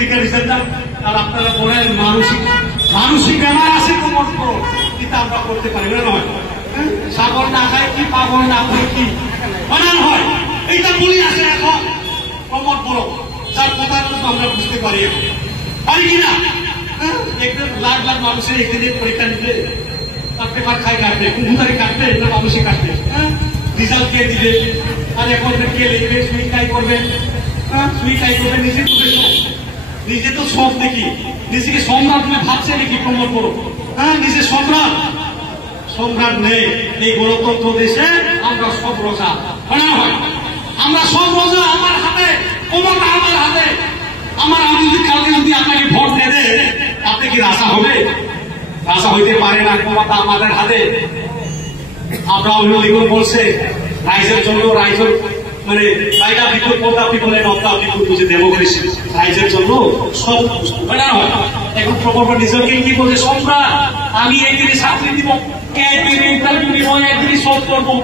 পরীক্ষা দিচ্ছেন না, আর আপনারা বলেন মানসিক বেমার আছে কোমর বড়, কিন্তু আমরা করতে পারি না। নয় সাগর না খায় কি, পাগল না খায় কি বানানো হয়, এইটা বলি আছে এখন কোমর বড়, যার কথা আমরা বুঝতে পারি কিনা। একদম লাখ লাখ মানুষের এখানে পরীক্ষা নিতে পেপার খাই কাটবে, কম্পিউটারে কাটবে, মানুষে কাটবে, রেজাল্ট কে দিবে, আর এখন কে লিখবে, সুইকাই করবে, সুইকাই করবে, নিজে তো সব দেখি, নিজেকে সম্রাট ভাবছে নাকি কোমর বড়, নিজে সম্রাট নেই। এই গণতন্ত্র দেশে আমরা সব রোজা আমরা সব রোজা আমার হাতে, কোমরটা আমার হাতে। আমি যদি কালকে যদি আপনাকে ভোট দিয়ে দেয়, আপনি কি রাজা হবে? রাজা হইতে পারে না, ক্ষমতা আমাদের হাতে। আমরা লিখন বলছে রাইজের জন্য, রাইজের মানে রাইজা বিপুল পদা বিপুলে নব্দা বিপুল বুঝে ডেমোক্রেসি, রাইজের জন্য সব এখন প্রকল্প নিজেকে কি বলছে, সম্রাট আমি একদিনে চাকরি দিব, একদিনে ইন্টারভিউ দিব, একদিনে সব করবো।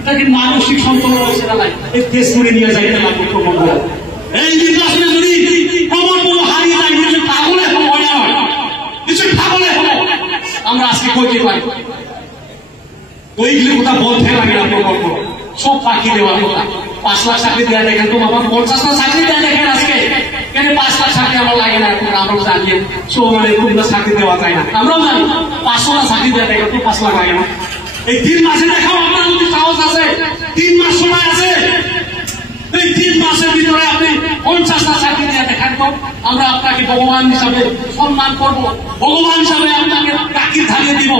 এটা কি মানসিক সন্তুলন হয়েছে না? এই দেশ করে নিয়ে যাইতে লাগবে প্রকল্প। এই নির্বাচনে যদি প্রকল্প হারিয়ে যায়, কিছু পাগলে হয় না, কিছু পাগলে হলো আমরা আজকে করতে পারি। ওইগুলি কোথা বলতে লাগে না, প্রকল্প সব পাখি দেওয়ার কথা। 5 লাখ চাকরি দেওয়া দেখেন তো বাবা, 50 লাখ চাকরি দেওয়া দেখেন আজকে, কেন 5 লাখ চাকরি আমার লাগে না? আমরা জানি মানে কোনটা চাকরি দেওয়া যায় না, আমরাও জানি 500 লাখ চাকরি দেওয়া দেখেন তো 5 লাখ লাগে না। এই 3 মাসে দেখাও আপনার যদি সাহস আছে, 3 মাস সময় আছে, এই 3 মাসের ভিতরে আপনি 50 লাখ চাকরি দেওয়া দেখেন তো, আমরা আপনাকে ভগবান হিসাবে সম্মান করবো, ভগবান হিসাবে আপনাকে টাকি ধারিয়ে দিব,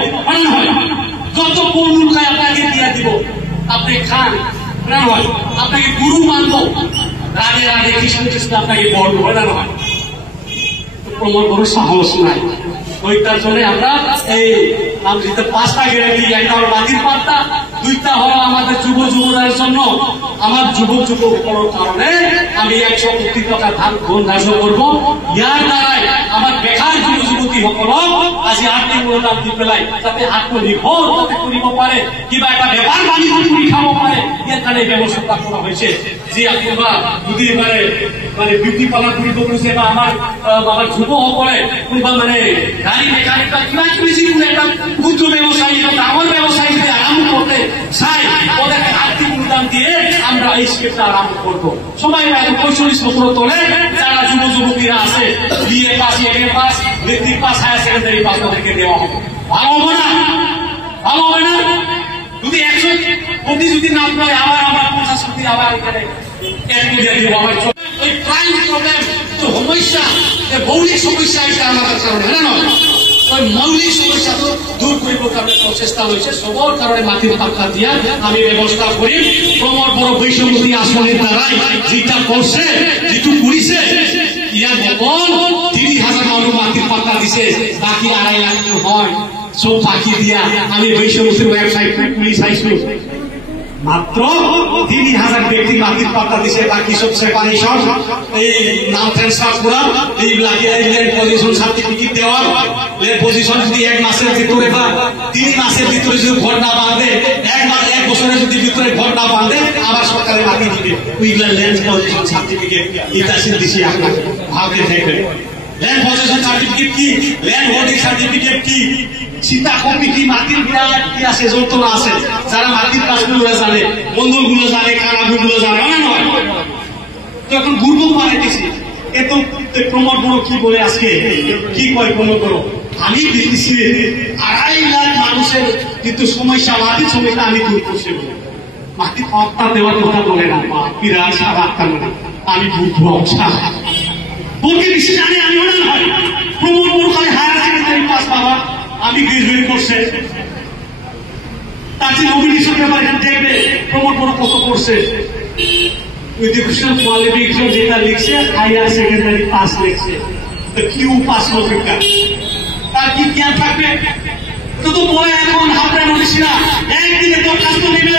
যত পূর্ণায় আপনাকে দিয়ে দিব, আপনি খান, আপনাকে গুরু মানব, রাগে রাগে কৃষ্ণ কৃষ্ণ আপনাকে বলবো, হয় প্রমাণ কোনো সাহস নাই। ওইটার জন্য আমরা এই 5টা গ্যারান্টি, একটা হলো বাতিল পাত্তা, 2টা হলো আমাদের যুবকদের জন্য। আমার যুবক কারণে আমি 100 কোটি টাকা ধার্য করবো। ইয়ার দ্বারাই আমার বেকার যুবতী সকল আজি আর্থিক অনুদান দি পেলাই, যাতে আত্মনির্ভর করিব পারে, কিবা একটা ব্যাপার বাণিজ্য কৰি খাব পারে, ইয়াৰ কাৰণে ব্যৱস্থা কৰা হৈছে। যি আপোনালোকে যদি মানে বিউটি পাৰ্লাৰ কৰিব খুজিছে, বা আমাৰ যুৱকসকলে কোনোবা মানে গাড়ী মেকানিক বা কিবা কিবি যিকোনো এটা ক্ষুদ্র ব্যৱসায়ী ডাঙৰ ব্যৱসায়ী যদি আৰম্ভ করতে চাই, ওদেরকে আর্থিক অনুদান দিয়ে আমরা এই স্কেপটা আরম্ভ করবো। সবাই 45 বছর তোলে যারা যুবতীরা আছে, BA pass, MA pass, matric pass, higher secondary pass, ওদেরকে দেওয়া হবে। ভালো হবে না? ভালো হবে না? যদি 100 কোটি যদি নাম পায়, আবার 50 কোটি আবার এখানে ওই প্রাইম প্রবলেম সমস্যা, মৌলিক সমস্যা এটা আমাদের কারণে না, ওই মৌলিক সমস্যা তো দূর করিব কারণে প্রচেষ্টা হয়েছে। সবর কারণে মাটির পাক্কা দিয়া আমি ব্যবস্থা করি। প্রমোর বড় বৈষম্যী আসনের দ্বারাই যেটা করছে, যেটু করিছে, ইয়ার বল 30,000 মানুষ মাটির পাক্কা দিছে, বাকি 2.5 লাখ হয় সব বাকি দিয়া আমি বৈষম্যীর ওয়েবসাইট খুলি চাইছো, মাত্র 30,000 ব্যক্তি মাটির পাত্তা দিছে, বাকি সব সেপারেশন, এই নাম ট্রান্সফার করা, এইগুলাকে পজিশন সার্টিফিকেট দেওয়া, পজিশন যদি 1 মাসের ভিতরে বা 3 মাসের ভিতরে যদি ঘর না বাঁধে, 1 বছরের যদি ভিতরে ঘর না বাঁধে, আবার সরকারের মাটি দিবে। ওইগুলা ল্যান্ড পজিশন সার্টিফিকেট এটা দিছি আপনাকে, ভাবতে থাকবেন। ল্যান্ড পজিশন সার্টিফিকেট কি, ল্যান্ড হোল্ডিং সার্টিফিকেট কি, সীতা কপি কি, মাটির বিরাট কি আছে, যন্ত্রণা আছে, যারা মাটির কাজগুলো জানে, বন্ধুর গুলো জানে, কারাগুলো জানে, নয় তখন গুরু বানাইতেছি। এত প্রমোদ বড় কি বলে আজকে কি কয়, প্রমোদ বড় আমি দেখতেছি 2.5 লাখ মানুষের কিন্তু সমস্যা, মাটির সমস্যা আমি দূর করছি। মাটি হত্যা দেওয়ার কথা বলে না, বিরাট সারাত্তা মানে আমি বুঝবো বলকে বেশি জানি, আমি মনে হয় প্রমোদ বড় খালি হায়ার সেকেন্ডারি পাস বাবা, আমি গ্রাজুয়েট করছে, তার যে নমিনেশন ব্যাপারে দেখবে প্রমোদ বড় কত করছে, এডুকেশন কোয়ালিফিকেশন যেটা লিখছে হায়ার সেকেন্ডারি পাস লিখছে, কিউ পাস হবে, তার কি জ্ঞান থাকবে? শুধু বলে এখন হাফরে নোটিস না, একদিনে দরখাস্ত নেবে,